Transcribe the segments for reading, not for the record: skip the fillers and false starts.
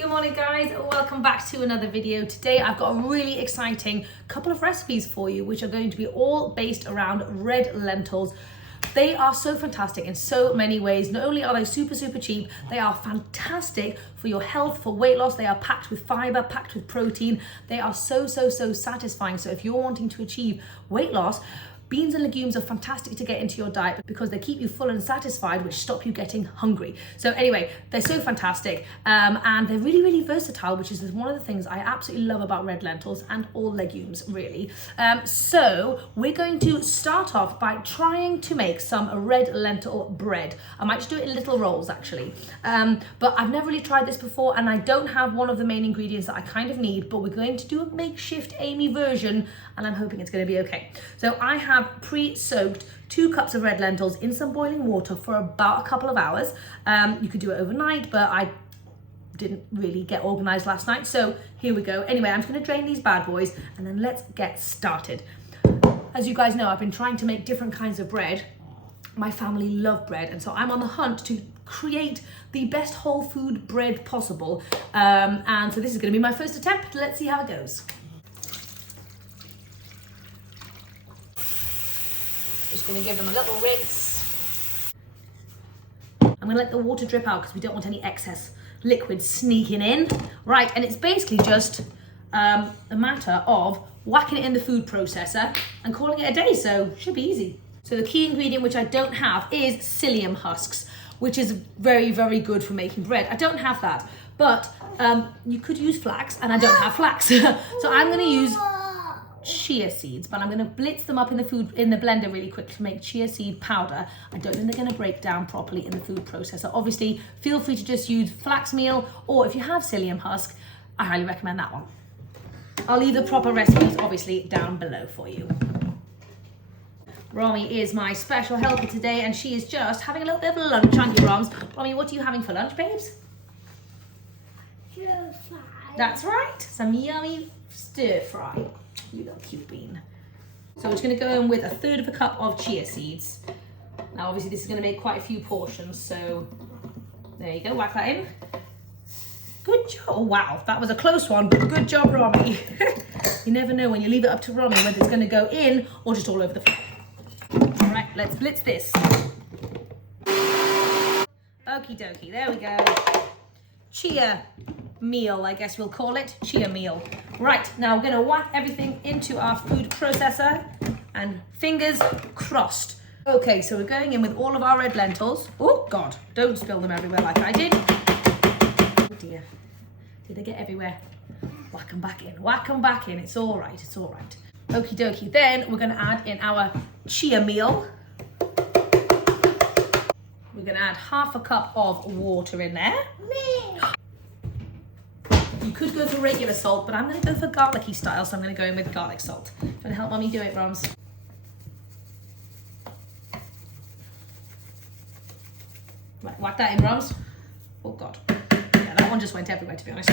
Good morning guys, welcome back to another video. Today I've got a really exciting couple of recipes for you which are going to be all based around red lentils. They are so fantastic in so many ways. Not only are they super cheap, they are fantastic for your health, for weight loss. They are packed with fiber, packed with protein. They are so satisfying. So if you're wanting to achieve weight loss, beans and legumes are fantastic to get into your diet because they keep you full and satisfied, which stop you getting hungry. So anyway, they're so fantastic and they're really versatile, which is one of the things I absolutely love about red lentils and all legumes really. So we're going to start off by trying to make some red lentil bread. I might just do it in little rolls actually, but I've never really tried this before and I don't have one of the main ingredients that I kind of need, but we're going to do a makeshift Amy version and I'm hoping it's going to be okay. So I have pre-soaked 2 cups of red lentils in some boiling water for about a couple of hours. You could do it overnight, but I didn't really get organized last night, so here we go. Anyway, I'm just going to drain these bad boys and then let's get started. As you guys know, I've been trying to make different kinds of bread. My family love bread, and so I'm on the hunt to create the best whole food bread possible, and so this is going to be my first attempt. Let's see how it goes. Just going to give them a little rinse. I'm going to let the water drip out because we don't want any excess liquid sneaking in. Right, and it's basically just a matter of whacking it in the food processor and calling it a day, so should be easy. So the key ingredient which I don't have is psyllium husks, which is very good for making bread. I don't have that, but you could use flax, and I don't have flax. So I'm going to use chia seeds, but I'm going to blitz them up in the blender really quick to make chia seed powder. I don't think they're going to break down properly in the food processor. Obviously, feel free to just use flax meal, or if you have psyllium husk, I highly recommend that one. I'll leave the proper recipes obviously down below for you. Romy is my special helper today, and she is just having a little bit of a lunch, aren't you, Roms? Romy, what are you having for lunch, babes? Stir fry. That's right, some yummy stir fry. You little cute bean. So we're just going to go in with 1/3 cup of chia seeds. Now obviously this is going to make quite a few portions, so there you go, whack that in. Good job. Oh wow, that was a close one, but good job, Romy. You never know when you leave it up to Romy whether it's going to go in or just all over the floor. All right, let's blitz this. Okie dokie, there we go. Chia meal, I guess we'll call it, chia meal. Right, now we're gonna whack everything into our food processor and fingers crossed. Okay, so we're going in with all of our red lentils. Oh God, don't spill them everywhere like I did. Oh dear, did they get everywhere? Whack them back in, it's all right, it's all right. Okie dokie, then we're gonna add in our chia meal. We're gonna add 1/2 cup of water in there. You could go for regular salt, but I'm going to go for garlicky style, so I'm going to go in with garlic salt. Do you want to help Mummy do it, Roms? Right, whack that in, Roms. Oh God. Yeah, that one just went everywhere, to be honest.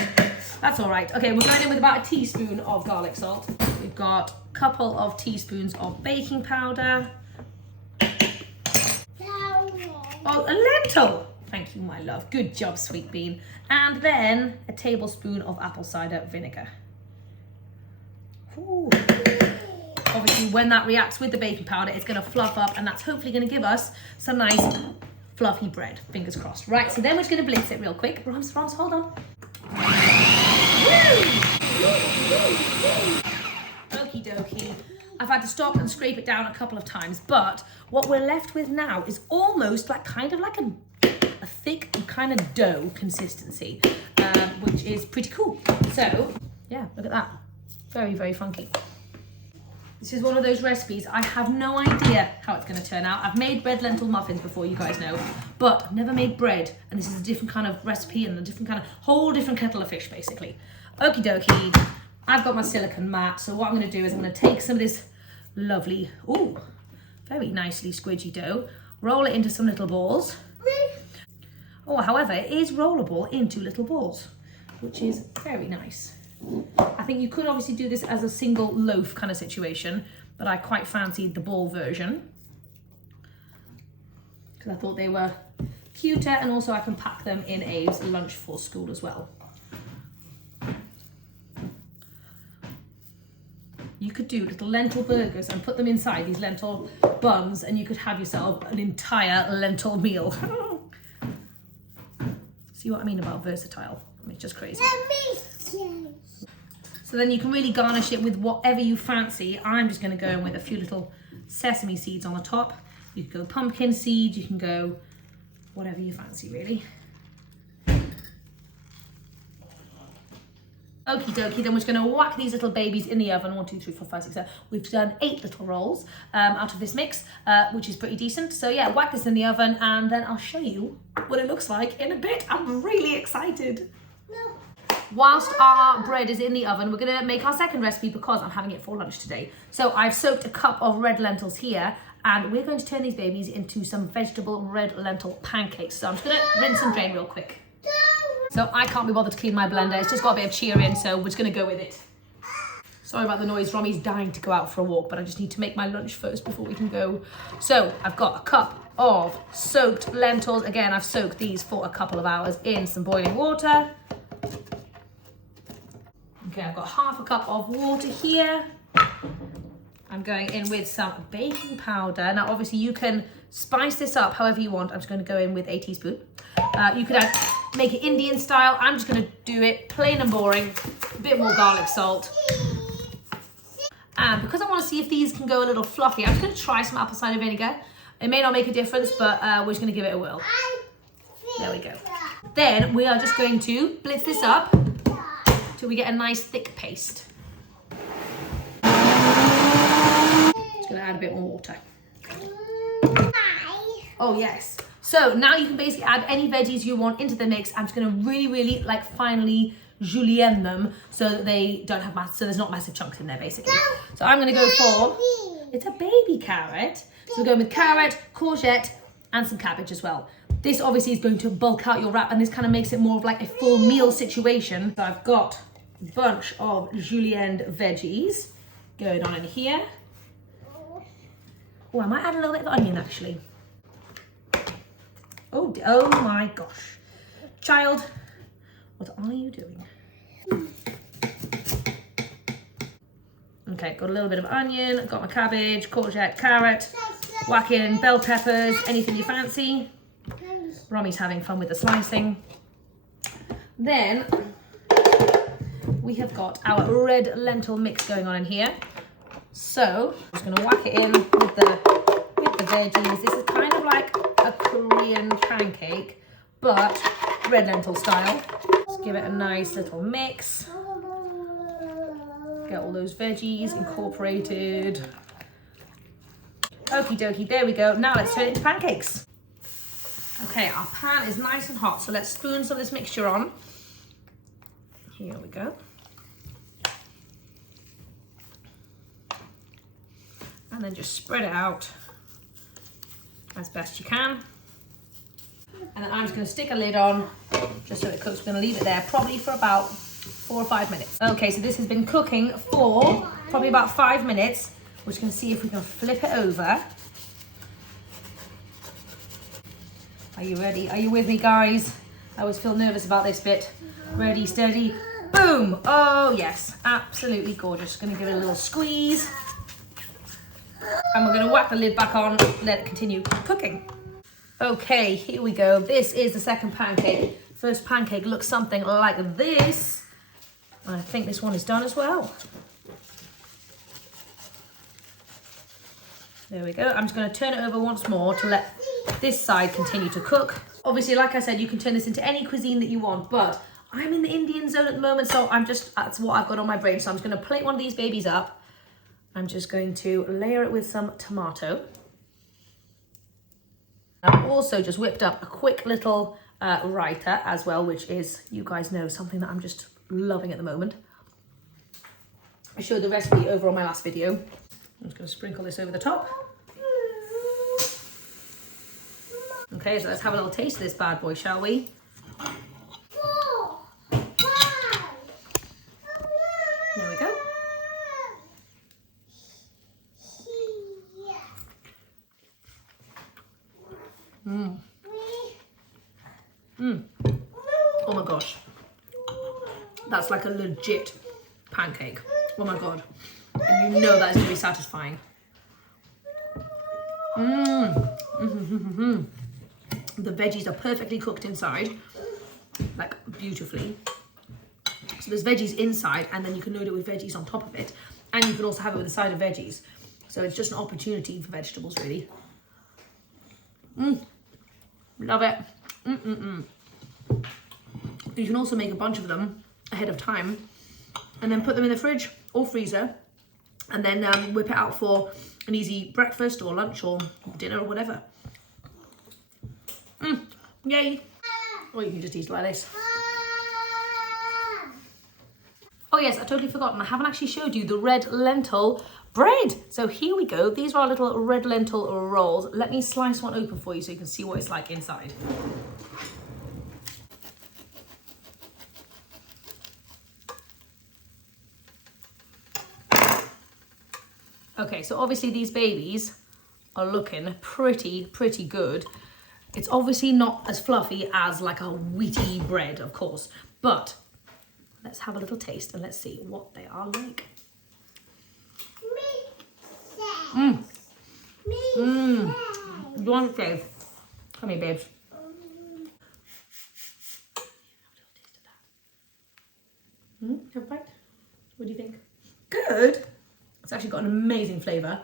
That's all right. Okay, we're going in with about 1 teaspoon of garlic salt. We've got a couple of teaspoons of baking powder. Oh, a lentil! Thank you, my love. Good job, sweet bean. And then 1 tablespoon of apple cider vinegar. Ooh. Obviously, when that reacts with the baking powder, it's going to fluff up, and that's hopefully going to give us some nice fluffy bread. Fingers crossed. Right, so then we're just going to blitz it real quick. Roms, hold on. Okie dokie. I've had to stop and scrape it down a couple of times, but what we're left with now is almost like kind of like a thick kind of dough consistency, which is pretty cool. So yeah, look at that, very funky. This is one of those recipes I have no idea how it's going to turn out. I've made red lentil muffins before, you guys know, but I've never made bread, and this is a different kind of recipe and a different kind of whole different kettle of fish basically. Okie dokie, I've got my silicone mat, so what I'm going to do is I'm going to take some of this lovely, ooh, very nicely squidgy dough, roll it into some little balls. Oh, however, it is rollable into little balls, which is very nice. I think you could obviously do this as a single loaf kind of situation, but I quite fancied the ball version because I thought they were cuter, and also I can pack them in Abe's lunch for school as well. you could do little lentil burgers and put them inside these lentil buns, and you could have yourself an entire lentil meal. See what I mean about versatile? I mean, it's just crazy. So then you can really garnish it with whatever you fancy. I'm just going to go in with a few little sesame seeds on the top. You can go pumpkin seed, you can go whatever you fancy, really. Okie dokie, then we're just going to whack these little babies in the oven. 1, 2, 3, 4, 5, 6, 7. We've done 8 little rolls out of this mix, which is pretty decent. So yeah, whack this in the oven and then I'll show you what it looks like in a bit. I'm really excited. No. Whilst our bread is in the oven, we're going to make our second recipe because I'm having it for lunch today. So I've soaked a cup of red lentils here, and we're going to turn these babies into some vegetable red lentil pancakes. So I'm just going to rinse and drain real quick. So I can't be bothered to clean my blender. It's just got a bit of chia in, so we're just going to go with it. Sorry about the noise. Rommy's dying to go out for a walk, but I just need to make my lunch first before we can go. So I've got a cup of soaked lentils. Again, I've soaked these for a couple of hours in some boiling water. Okay, I've got half a cup of water here. I'm going in with some baking powder. Now, obviously, you can spice this up however you want. I'm just going to go in with a teaspoon. You could make it Indian style. I'm just going to do it plain and boring. A bit more garlic salt. And because I want to see if these can go a little fluffy, I'm just going to try some apple cider vinegar. It may not make a difference, but we're just going to give it a whirl. There we go. Then we are just going to blitz this up till we get a nice thick paste. Just going to add a bit more water. Oh yes. So now you can basically add any veggies you want into the mix. I'm just going to really like finely julienne them so that they don't have so there's not massive chunks in there basically. So I'm going to go for, it's a baby carrot. So we're going with carrot, courgette and some cabbage as well. This obviously is going to bulk out your wrap, and this kind of makes it more of like a full meal situation. So I've got a bunch of julienne veggies going on in here. Oh, I might add a little bit of onion actually. Oh my gosh. Child, what are you doing? Okay, got a little bit of onion, got my cabbage, courgette, carrot, whack in bell peppers, anything you fancy. Rommy's having fun with the slicing. Then we have got our red lentil mix going on in here. So I'm just gonna whack it in with the veggies. This is kind of like a Korean pancake, but red lentil style. Just give it a nice little mix. Get all those veggies incorporated. Okie dokie, there we go. Now let's turn it into pancakes. Okay, our pan is nice and hot, so let's spoon some of this mixture on. Here we go. And then just spread it out as best you can. And then I'm just going to stick a lid on just so it cooks. We're going to leave it there probably for about 4 or 5 minutes. Okay, so this has been cooking for probably about 5 minutes. We're just going to see if we can flip it over. Are you ready? Are you with me, guys? I always feel nervous about this bit. Ready, steady, boom! Oh yes, absolutely gorgeous. Going to give it a little squeeze. And we're going to whack the lid back on, let it continue cooking. Okay, here we go. This is the second pancake. First pancake looks something like this. And I think this one is done as well. There we go. I'm just going to turn it over once more to let this side continue to cook. Obviously, like I said, you can turn this into any cuisine that you want, but I'm in the Indian zone at the moment, so that's what I've got on my brain. So I'm just going to plate one of these babies up. I'm just going to layer it with some tomato. I've also just whipped up a quick little raita as well, which is, you guys know, something that I'm just loving at the moment. I showed the recipe over on my last video. I'm just going to sprinkle this over the top. Okay, so let's have a little taste of this bad boy, shall we? There we go. Oh my gosh. That's like a legit pancake. Oh my God. And you know that's going to be satisfying. The veggies are perfectly cooked inside, like beautifully. So there's veggies inside, and then you can load it with veggies on top of it. And you can also have it with a side of veggies. So it's just an opportunity for vegetables, really. Love it. You can also make a bunch of them ahead of time and then put them in the fridge or freezer, and then whip it out for an easy breakfast or lunch or dinner or whatever. Yay. Or you can just eat like this. Oh yes, I totally forgot, I haven't actually showed you the red lentil bread. So here we go. These are our little red lentil rolls. Let me slice one open for you so you can see what it's like inside. Okay, so obviously these babies are looking pretty good. It's obviously not as fluffy as like a wheaty bread, of course, but let's have a little taste and let's see what they are like. You want to taste? Come here, babes. Have a bite. What do you think? Good. It's actually got an amazing flavour.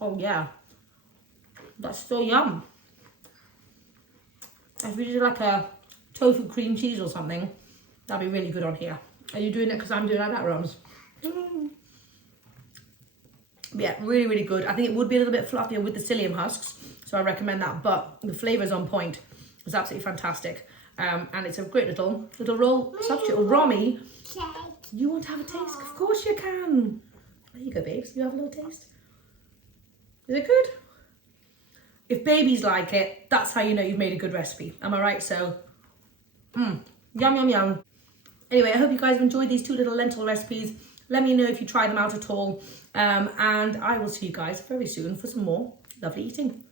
Oh yeah. That's so yum. If you did like a tofu cream cheese or something, that'd be really good on here. Are you doing it because I'm doing like that, Rums? Yeah, really good. I think it would be a little bit fluffier with the psyllium husks, so I recommend that, but the flavour's on point. It's absolutely fantastic. And it's a great little roll substitute. Oh, Romy, you want to have a taste? Of course you can. There you go, babes. You have a little taste. Is it good? If babies like it, that's how you know you've made a good recipe. Am I right? So, yum. Anyway, I hope you guys have enjoyed these two little lentil recipes. Let me know if you try them out at all. And I will see you guys very soon for some more lovely eating.